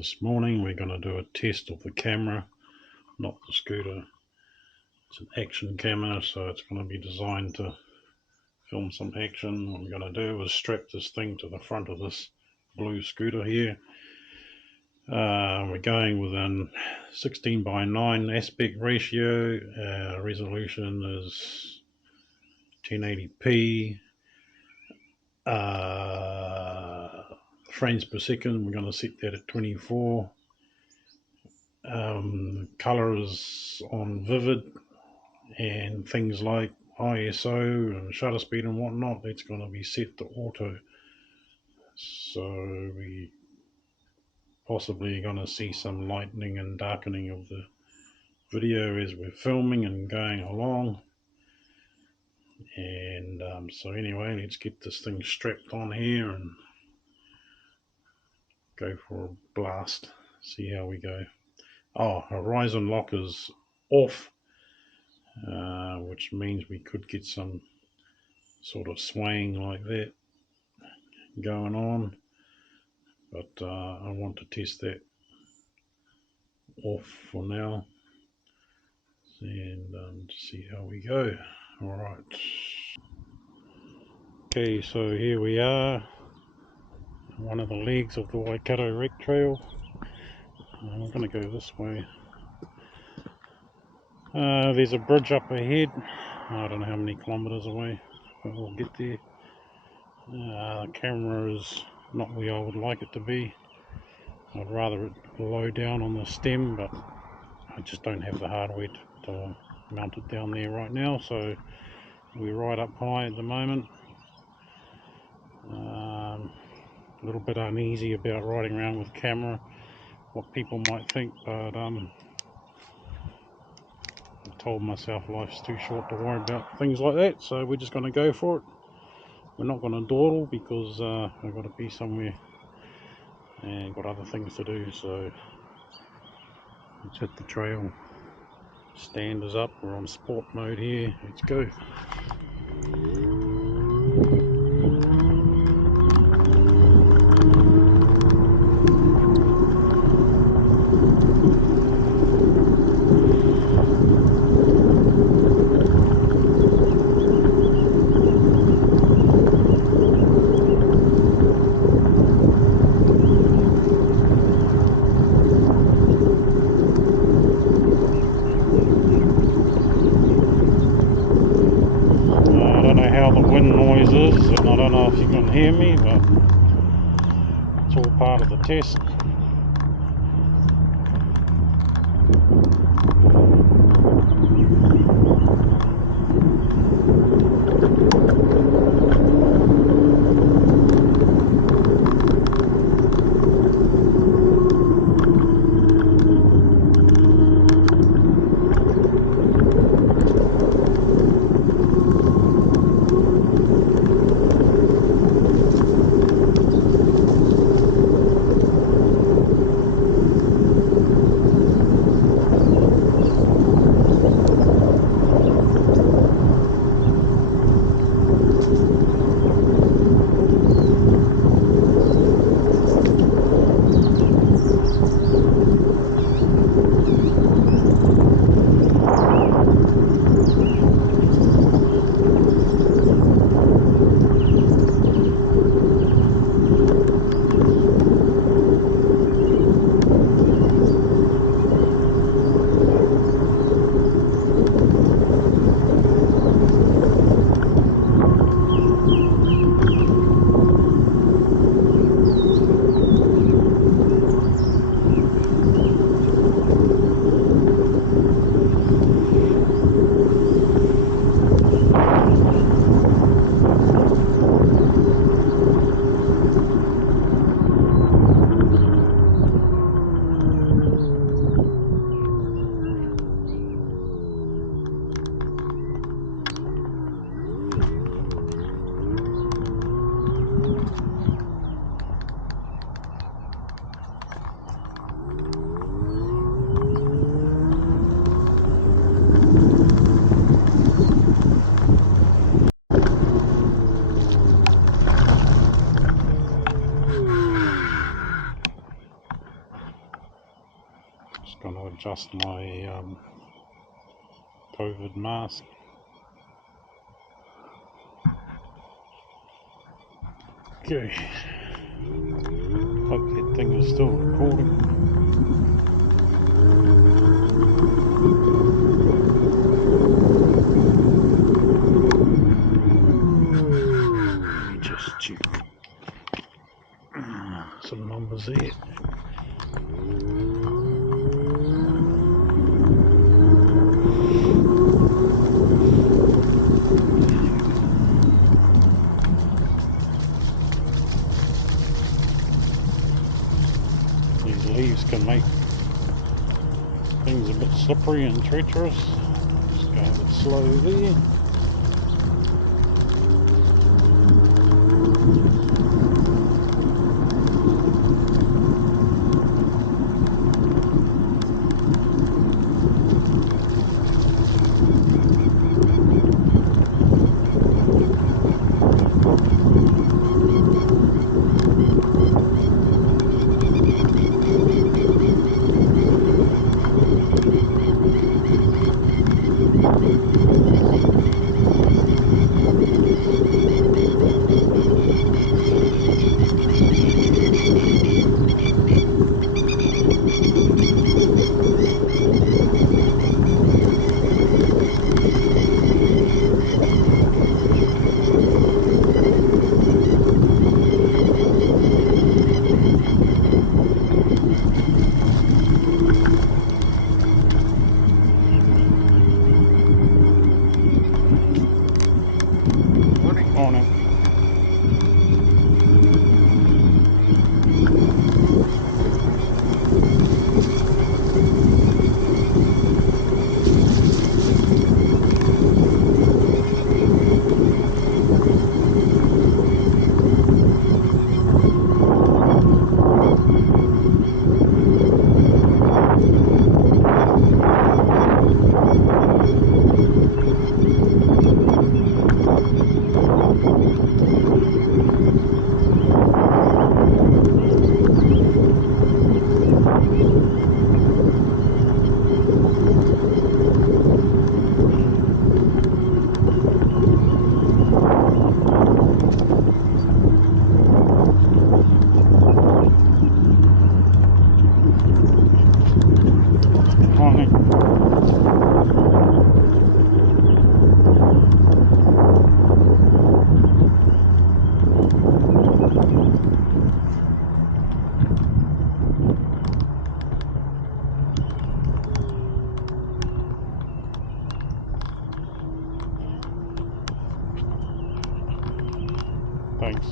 This morning we're going to do a test of the camera, not the scooter. It's an action camera, so it's going to be designed to film some action. What we're going to do is strap this thing to the front of this blue scooter here. We're going with an 16:9 aspect ratio. Resolution is 1080p. Frames per second, we're going to set that at 24. Color is on vivid, and things like ISO and shutter speed and whatnot, that's going to be set to auto. So we possibly going to see some lightening and darkening of the video as we're filming and going along. And so anyway, let's get this thing strapped on here and go for a blast, see how we go. Horizon lock is off, which means we could get some sort of swaying like that going on, but I want to test that off for now and see how we go. Alright, okay, so here we are, one of the legs of the Waikato Rec Trail. I'm going to go this way. There's a bridge up ahead. I don't know how many kilometers away, but we'll get there. The camera is not where I would like it to be. I'd rather it low down on the stem, but I just don't have the hardware to mount it down there right now, so we're right up high at the moment. A little bit uneasy about riding around with camera, what people might think, but I told myself life's too short to worry about things like that, so we're just going to go for it. We're not going to dawdle because I've got to be somewhere and got other things to do, so let's hit the trail. Stand is up, we're on sport mode here, let's go. Noises, and I don't know if you can hear me, but it's all part of the test. going to adjust my COVID mask. Okay, hope that thing is still recording. Let me just check some numbers there. These leaves can make things a bit slippery and treacherous. Just go a bit slow there. Morning. Thanks.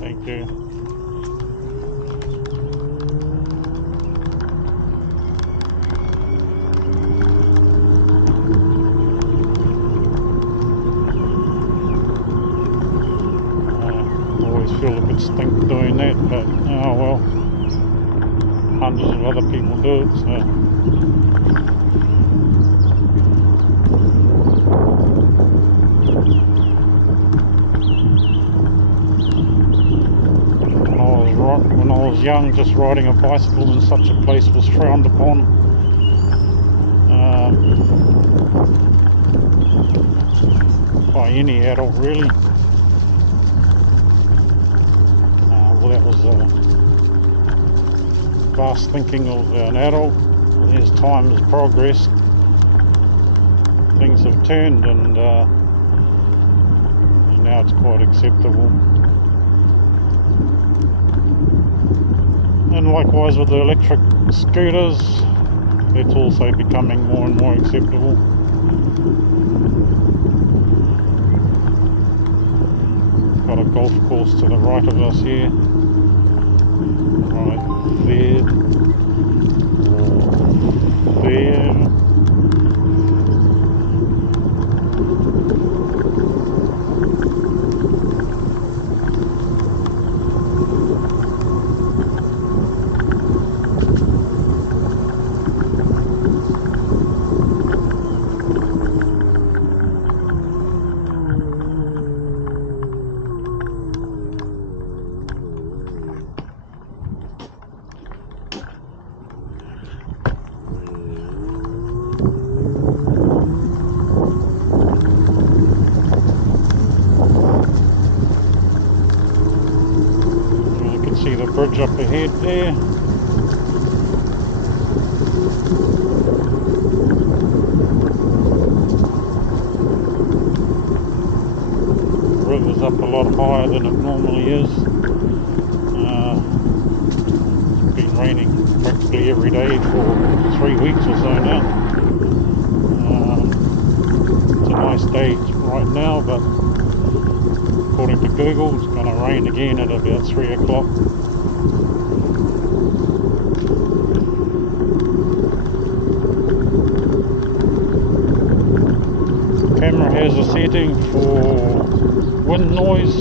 Thank you. Always feel a bit stink doing that, but oh well, hundreds of other people do it, so. When I was young, just riding a bicycle in such a place was frowned upon. By any adult, really. Well, that was vast thinking of an adult. As time has progressed, things have turned, and now it's quite acceptable. And likewise with the electric scooters, it's also becoming more and more acceptable. Got a golf course to the right of us here, right there, there. See the bridge up ahead there. The river's up a lot higher than it normally is. It's been raining practically every day for 3 weeks or so now. It's a nice day right now, but according to Google it's going to rain again at about 3 o'clock. The camera has a setting for wind noise.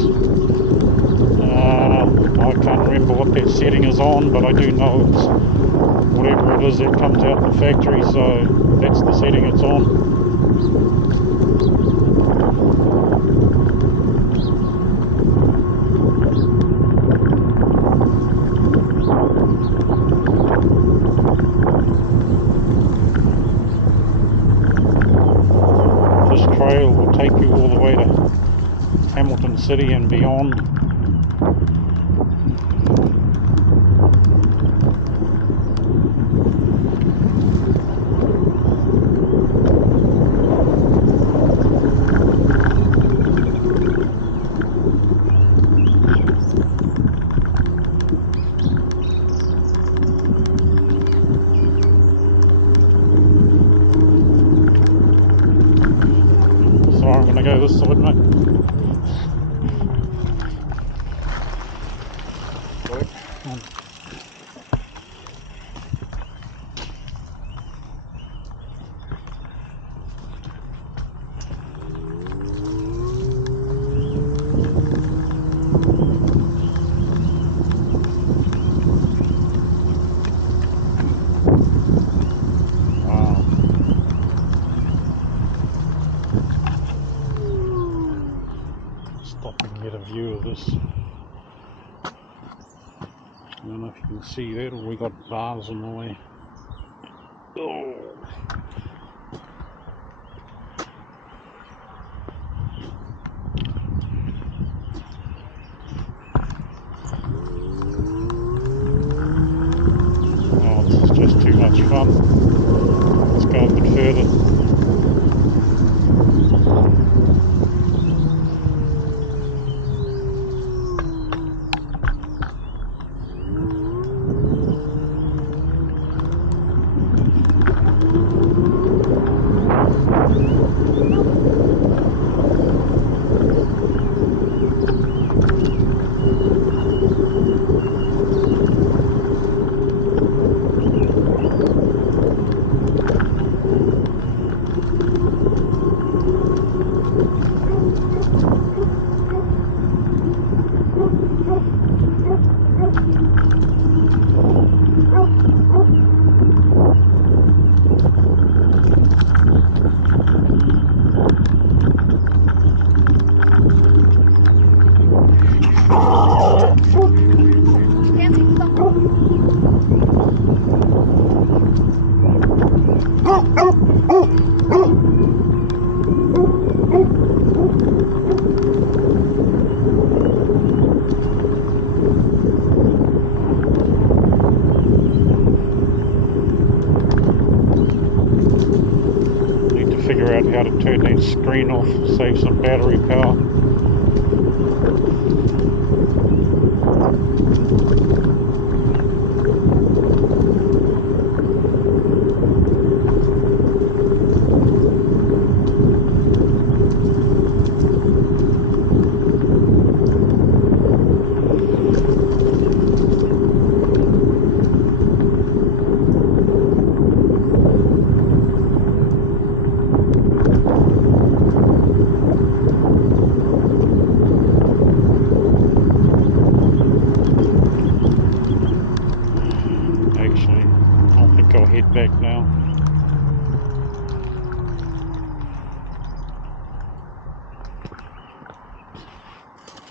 I can't remember what that setting is on, but I do know it's whatever it is that comes out the factory, so that's the setting it's on. Trail will take you all the way to Hamilton City and beyond. So I'm going to go this side, mate. Stop and get a view of this. I don't know if you can see that, or we got bars on the way. Oh. Oh, this is just too much fun. Let's go a bit further. Figure out how to turn that screen off, save some battery power.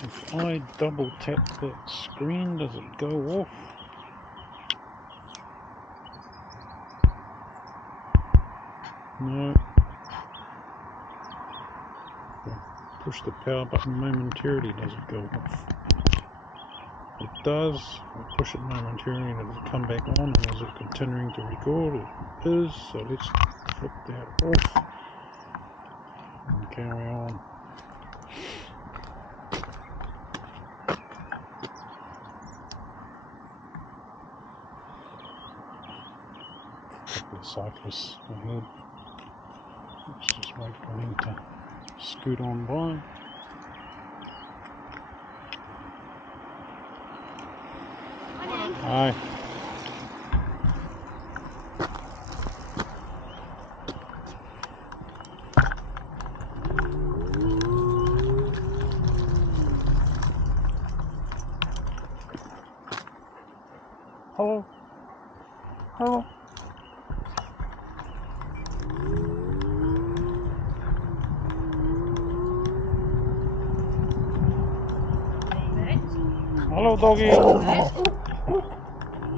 If I double tap that screen, does it go off? No. Push the power button momentarily, does it go off? It does. I push it momentarily, does it come back on, and is it continuing to record? It is, so let's flip that off and carry on. A couple of cyclists ahead. Let's just wait for them to scoot on by. Hi. Hello. Hello. Hello, doggy. I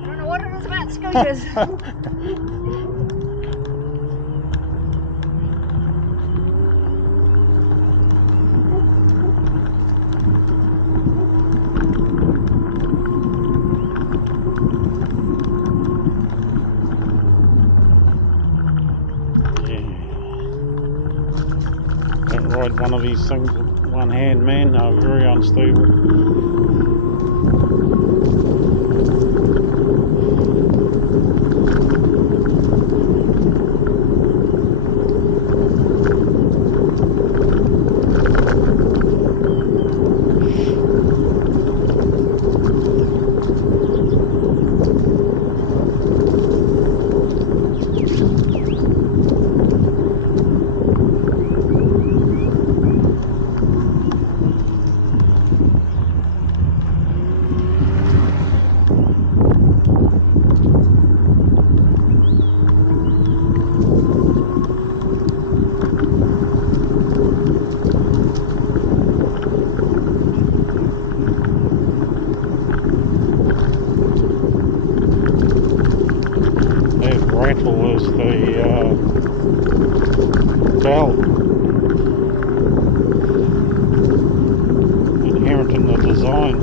don't know what it is about scooters. Don't ride one of these things with one hand, man. They're very unstable. Rattle is the bell inherent in the design.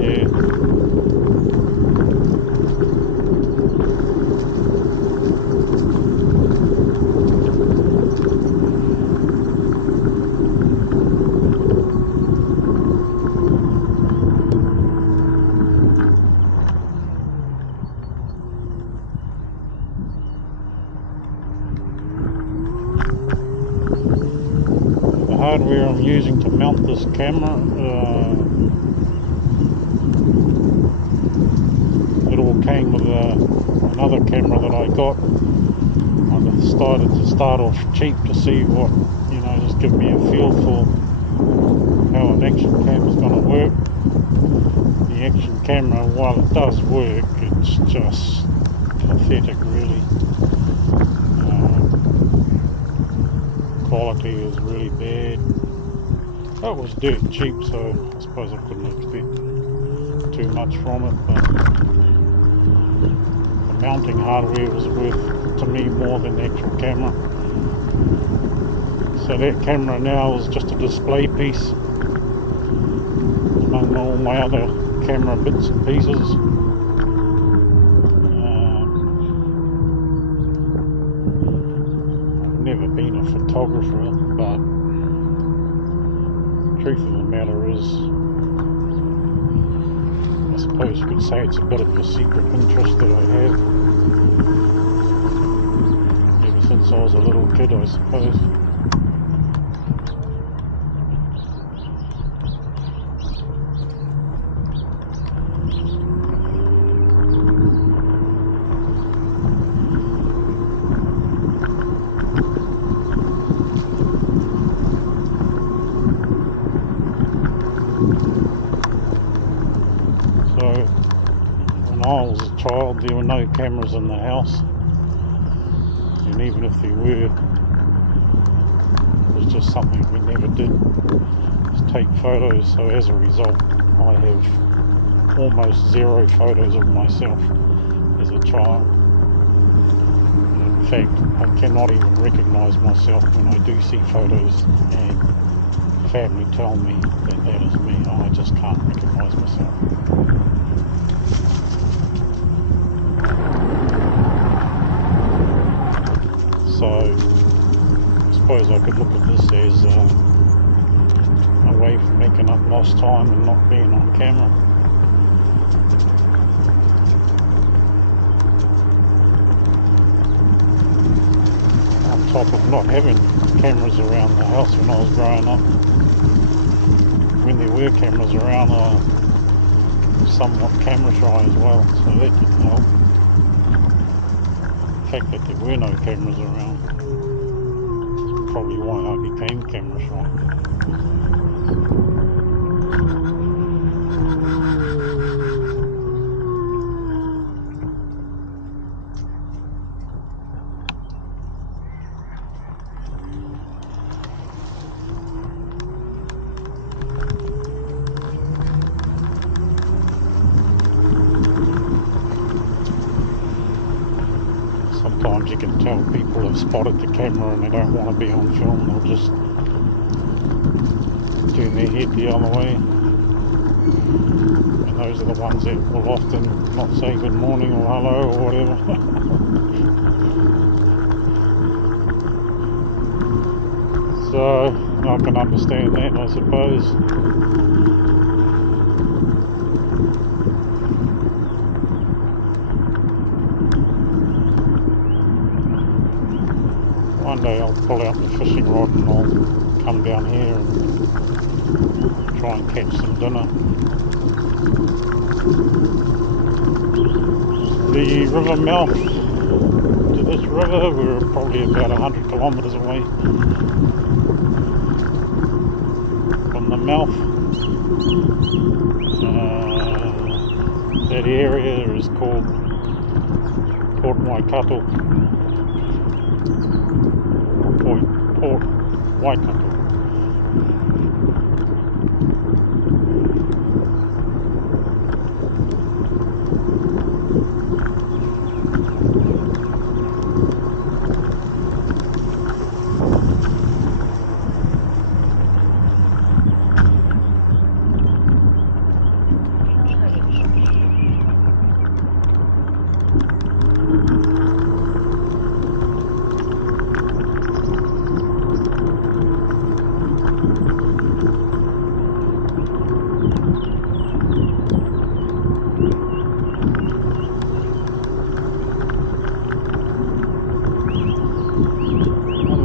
Yeah. The hardware I'm using to mount this camera, it all came with another camera that I got. I decided to start off cheap to see what, just give me a feel for how an action cam is going to work. The action camera, while it does work, it's just pathetic really. Quality is really bad. It was dirt cheap, so I suppose I couldn't expect too much from it, but the mounting hardware was worth to me more than the actual camera. So that camera now is just a display piece among all my other camera bits and pieces. Never been a photographer, but the truth of the matter is, I suppose you could say it's a bit of a secret interest that I have ever since I was a little kid, I suppose. When I was a child, there were no cameras in the house, and even if there were, it was was something we never did, is take photos. So as a result, I have almost zero photos of myself as a child. In fact, I cannot even recognise myself when I do see photos, and family tell me that that is me. I just can't recognise myself. So I suppose I could look at this as a way from making up lost time and not being on camera. On top of not having cameras around the house when I was growing up. When there were cameras around, I was somewhat camera shy as well, so that didn't help. The fact that there were no cameras around is probably why I became camera shy. Sometimes you can tell people have spotted the camera and they don't want to be on film. They'll just turn their head the other way. And those are the ones that will often not say good morning or hello or whatever. So I can understand that, I suppose. One day I'll pull out the fishing rod and I'll come down here and try and catch some dinner. The river mouth to this river, we're probably about 100 kilometres away from the mouth. That area is called Waikato. Port Waikato.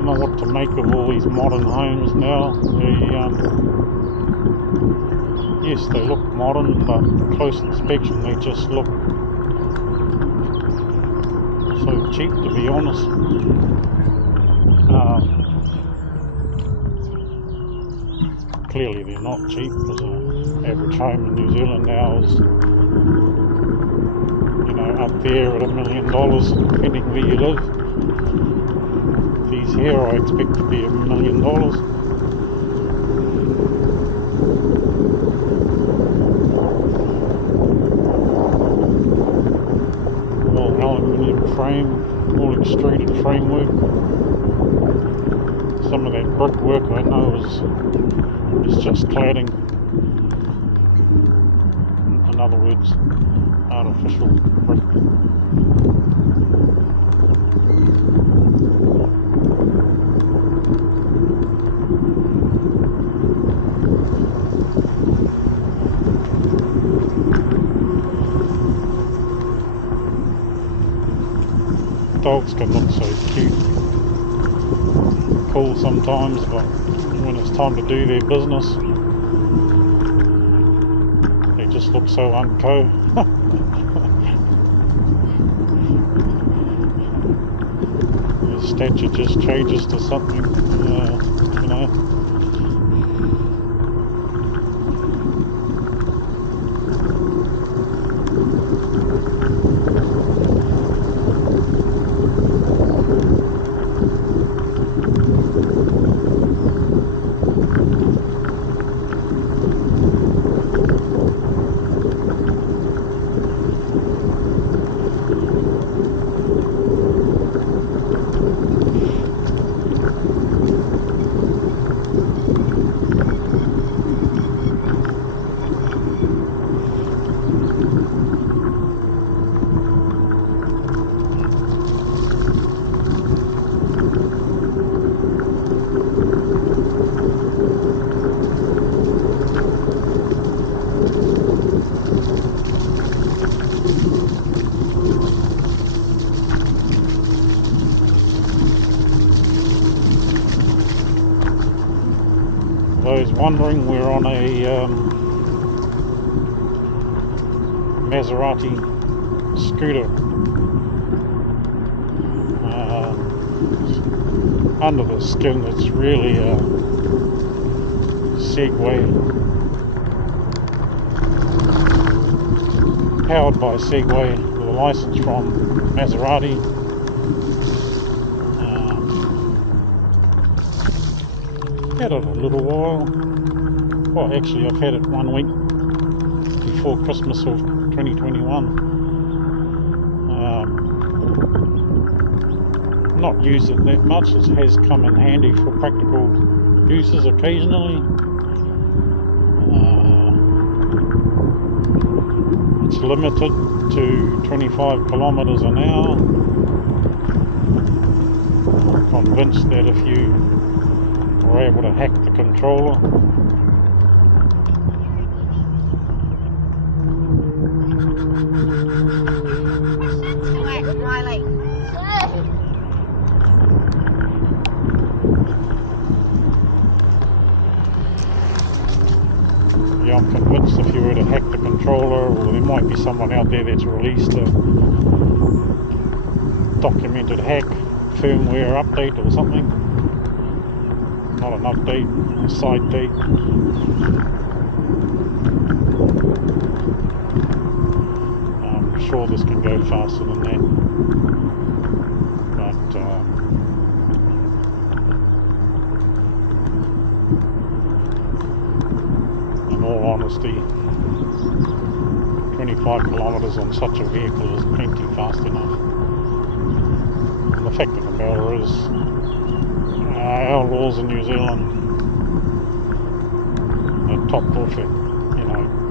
What to make of all these modern homes now. Yes, they look modern, but close inspection they just look so cheap, to be honest. Clearly they're not cheap, because an average home in New Zealand now is, you know, up there at $1 million, depending where you live. These here I expect to be $1 million. All aluminium frame, all extruded framework. Some of that brickwork I know is just cladding. In other words, artificial brick. Dogs can look so cute, cool sometimes, but when it's time to do their business, they just look so unco. Their stature just changes to something, you know. those wondering, we're on a Maserati scooter. Under the skin it's really a Segway, powered by Segway, with a license from Maserati. Had it a little while. Well, actually I've had it 1 week before Christmas of 2021. Not used it that much. It has come in handy for practical uses occasionally. It's limited to 25 kilometers an hour. I'm convinced that if you were able to hack the controller, yeah, I'm convinced if you were to hack the controller, or there might be someone out there that's released a documented hack, firmware update or something. Not an update, a side date. I'm sure this can go faster than that. But in all honesty, 25 kilometers on such a vehicle is plenty fast enough. And the fact of the matter is, our laws in New Zealand are topped off at,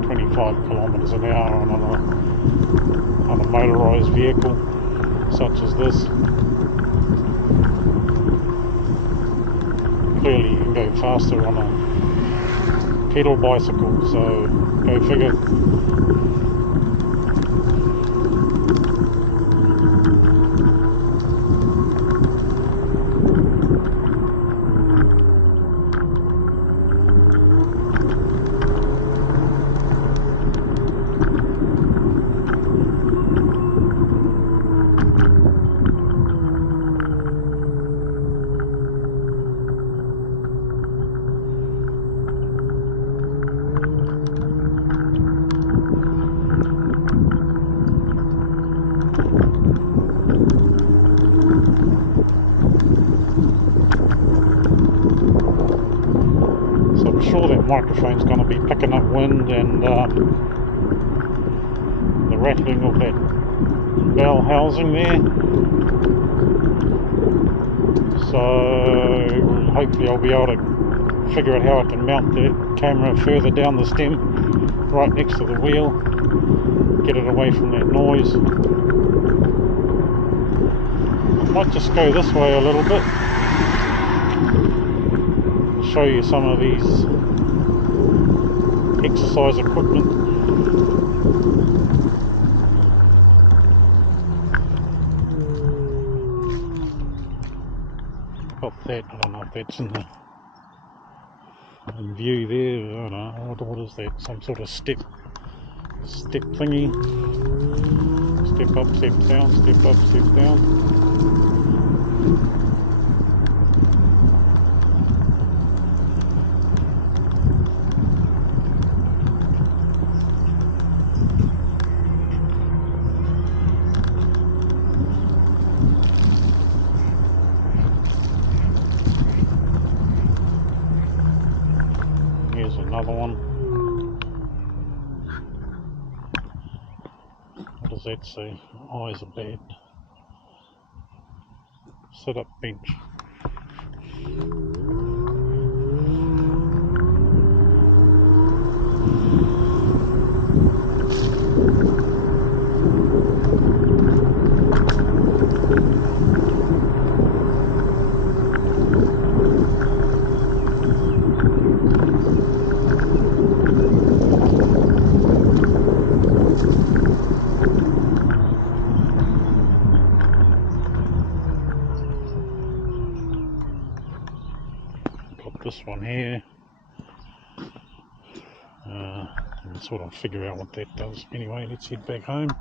25 kilometers an hour on a motorised vehicle such as this. Clearly you can go faster on a pedal bicycle, so go figure. Microphone's going to be picking up wind and the rattling of that bell housing there, so hopefully I'll be able to figure out how I can mount the camera further down the stem right next to the wheel, get it away from that noise. I might just go this way a little bit, show you some of these exercise equipment. Got that, I don't know if that's in view there, I don't know, what is that, some sort of step thingy. Step up, step down, step up, step down. Here's another one. What does that say? Eyes are bad. Sit up bench. This one here, and sort of figure out what that does. Anyway, let's head back home.